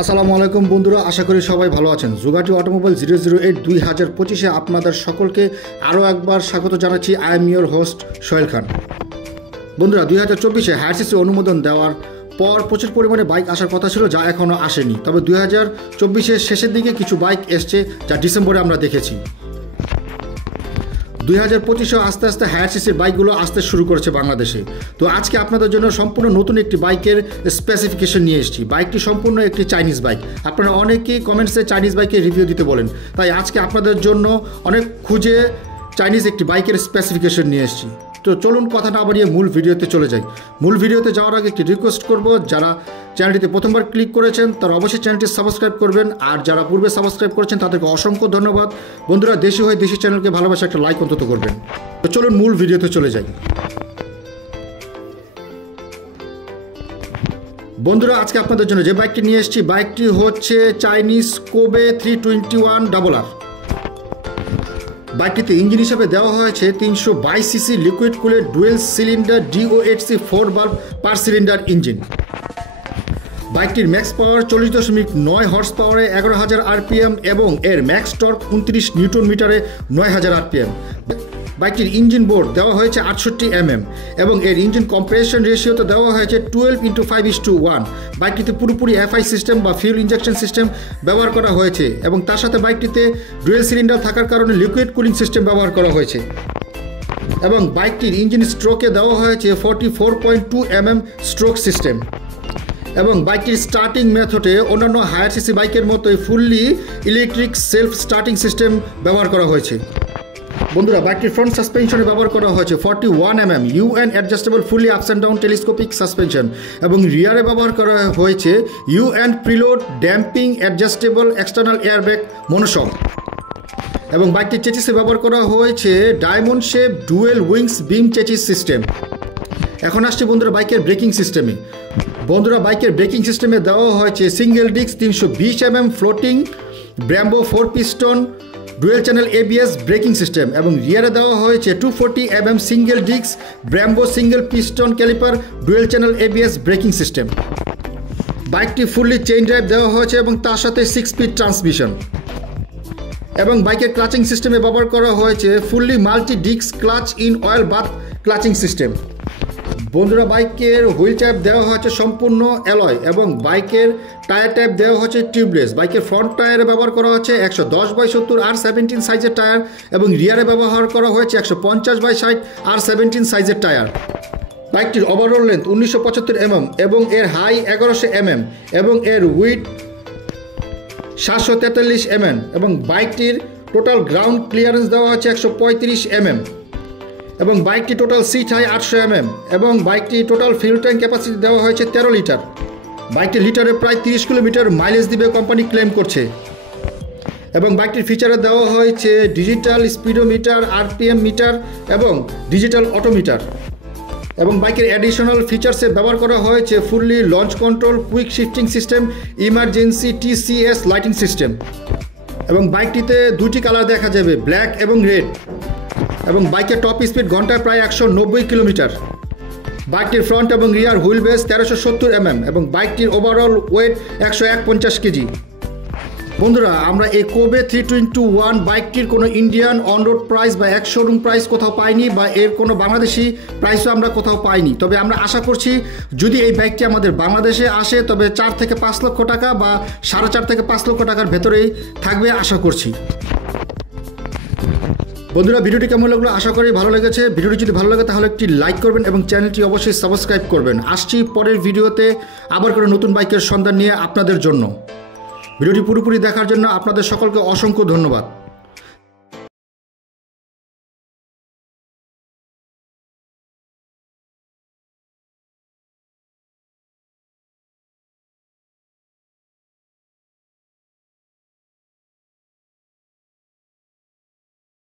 আসসালামু আলাইকুম বন্ধুরা, আশা করি সবাই ভালো আছেন। জুগাটি অটোমোবাইল 008 2025-এ আপনাদের সকলকে আরও একবার স্বাগত জানাচ্ছি। I am your host Sohel Khan. বন্ধুরা, 2024-এ হায়ার সিসি অনুমোদন দেওয়ার পর প্রচুর পরিমাণে বাইক আসার কথা ছিল, যা এখনও আসেনি। তবে 2024-এর শেষের দিকে কিছু বাইক এসছে, যা ডিসেম্বরে আমরা দেখেছি। 2025-এও আস্তে আস্তে হায়ার সিসির বাইকগুলো আসতে শুরু করেছে বাংলাদেশে। তো আজকে আপনাদের জন্য সম্পূর্ণ নতুন একটি বাইকের স্পেসিফিকেশন নিয়ে এসেছি। বাইকটি সম্পূর্ণ একটি চাইনিজ বাইক। আপনারা অনেকেই কমেন্টসে চাইনিজ বাইকের রিভিউ দিতে বলেন, তাই আজকে আপনাদের জন্য অনেক খুঁজে চাইনিজ একটি বাইকের স্পেসিফিকেশন নিয়ে এসেছি। তো চলুন কথা না বাড়িয়ে মূল ভিডিওতে চলে যাই। মূল ভিডিওতে যাওয়ার আগে একটি রিকোয়েস্ট করব, যারা চ্যানেলটিতে প্রথমবার ক্লিক করেছেন তারা অবশ্যই চ্যানেলটি সাবস্ক্রাইব করবেন, আর যারা পূর্বে সাবস্ক্রাইব করেছেন তাদেরকে অসংখ্য ধন্যবাদ। বন্ধুরা, দেশি হয়ে দেশি চ্যানেলকে ভালোবাসা একটা লাইক অন্তত করবেন। তো চলুন মূল ভিডিওতে চলে যাই। বন্ধুরা, আজকে আপনাদের জন্য যে বাইকটি নিয়ে এসেছি, বাইকটি হচ্ছে চাইনিজ কোবে 321RR। বাইকটিতে ইঞ্জিন হিসাবে দেওয়া হয়েছে 322 সিসি লিকুইড কুলের ডুয়েল সিলিন্ডার DOHC 4 বাল্ব পার সিলিন্ডার ইঞ্জিন। বাইকটির ম্যাক্স পাওয়ার 40.9 হর্স পাওয়ারে 11,000 RPM এবং এর ম্যাক্স টর্ক 29 নিউটন মিটারে 9,000 RPM। বাইকটির ইঞ্জিন বোর্ড দেওয়া হয়েছে 68 mm এবং এর ইঞ্জিন কম্প্রেশন রেশিওতে দেওয়া হয়েছে 12:5:1। বাইকটিতে পুরোপুরি FI সিস্টেম বা ফিউল ইঞ্জেকশন সিস্টেম ব্যবহার করা হয়েছে এবং তার সাথে বাইকটিতে ডুয়েল সিলিন্ডার থাকার কারণে লিকুইড কুলিং সিস্টেম ব্যবহার করা হয়েছে। এবং বাইকটির ইঞ্জিন স্ট্রোকে দেওয়া হয়েছে 44.2 mm স্ট্রোক সিস্টেম। এবং বাইকটির স্টার্টিং মেথডে অন্যান্য হায়ার সিসি বাইকের মতোই fully electric self starting system ব্যবহার করা হয়েছে। বন্ধুরা, বাইকটির ফ্রন্ট সাসপেনশনে ব্যবহার করা হয়েছে 41 mm UN adjustable fully ups and down telescopic suspension এবং রিয়ারে ব্যবহার করা হয়েছে UN preload damping adjustable external airbag monoshock. এবং বাইকটির চেচিসে ব্যবহার করা হয়েছে ডায়মন্ড শেপ ডুয়েল উইংস বিম চেচিস সিস্টেম। এখন আসছে বন্ধুরা বাইকের ব্রেকিং সিস্টেমে। বন্ধুরা, বাইকের ব্রেকিং সিস্টেমে দেওয়া হয়েছে single disc 320 mm floating Brembo 4 piston dual channel ABS braking system এবং রিয়ারে দেওয়া হয়েছে 240 mm single disc Brembo single piston caliper dual channel ABS braking system. বাইকটি ফুললি চেইন ড্রাইভ দেওয়া হয়েছে এবং তার সাথে 6 স্পিড ট্রান্সমিশন। এবং বাইকের ক্লাচিং সিস্টেমে ব্যবহার করা হয়েছে fully multi disc clutch in oil bath clutching system. বন্ধুরা, বাইকের হুইল ট্যাপ দেওয়া হয়েছে সম্পূর্ণ অ্যালয় এবং বাইকের টায়ার ট্যাপ দেওয়া হচ্ছে টিউবলেস। বাইকের ফ্রন্ট টায়ারে ব্যবহার করা হচ্ছে 110/70 R17 সাইজের টায়ার এবং রিয়ারে ব্যবহার করা হয়েছে 150/60 R17 সাইজের টায়ার। বাইকটির ওভারঅল লেন্থ 1975 mm এবং এর হাই 1100 mm এবং এর উইড 743 mm এবং বাইকটির টোটাল গ্রাউন্ড ক্লিয়ারেন্স দেওয়া হচ্ছে 135 mm এবং বাইকটি টোটাল সিট হাই 800 mm এবং বাইকটি টোটাল ফিউল ট্যাঙ্ক ক্যাপাসিটি দেওয়া হয়েছে 13 লিটার। বাইকটি লিটারে প্রায় 30 কিলোমিটার মাইলেজ দিবে কোম্পানি ক্লেম করছে। এবং বাইকটির ফিচারে দেওয়া হয়েছে ডিজিটাল স্পিডোমিটার, RPM মিটার এবং ডিজিটাল অটোমিটার। এবং বাইকের অ্যাডিশনাল ফিচার্সে ব্যবহার করা হয়েছে fully launch control, quick shifting system, emergency TCS lighting system. এবং বাইকটিতে দুটি কালার দেখা যাবে, ব্ল্যাক এবং রেড। এবং বাইকের টপ স্পিড ঘন্টায় প্রায় 190 কিলোমিটার। বাইকটির ফ্রন্ট এবং রিয়ার হুইল বেস 1370 mm এবং বাইকটির ওভারঅল ওয়েট 151 কেজি। বন্ধুরা, আমরা এই কোবে 321 বাইকটির কোনো ইন্ডিয়ান অন রোড প্রাইস বা এক শোরুম প্রাইস কোথাও পাইনি বা এর কোনো বাংলাদেশি প্রাইসও আমরা কোথাও পাইনি। তবে আমরা আশা করছি যদি এই বাইকটি আমাদের বাংলাদেশে আসে তবে 4 থেকে 5 লক্ষ টাকা বা 4.5 থেকে 5 লক্ষ টাকার ভেতরেই থাকবে আশা করছি। বন্ধুরা, ভিডিওটি কেমন লাগলো? আশা করি ভালো লেগেছে। ভিডিওটি যদি ভালো লাগে তাহলে একটি লাইক করবেন এবং চ্যানেলটি অবশ্যই সাবস্ক্রাইব করবেন। আসছি পরের ভিডিওতে আবার করে নতুন বাইকের সন্ধান নিয়ে আপনাদের জন্য। ভিডিওটি পুরোপুরি দেখার জন্য আপনাদের সকলকে অসংখ্য ধন্যবাদ।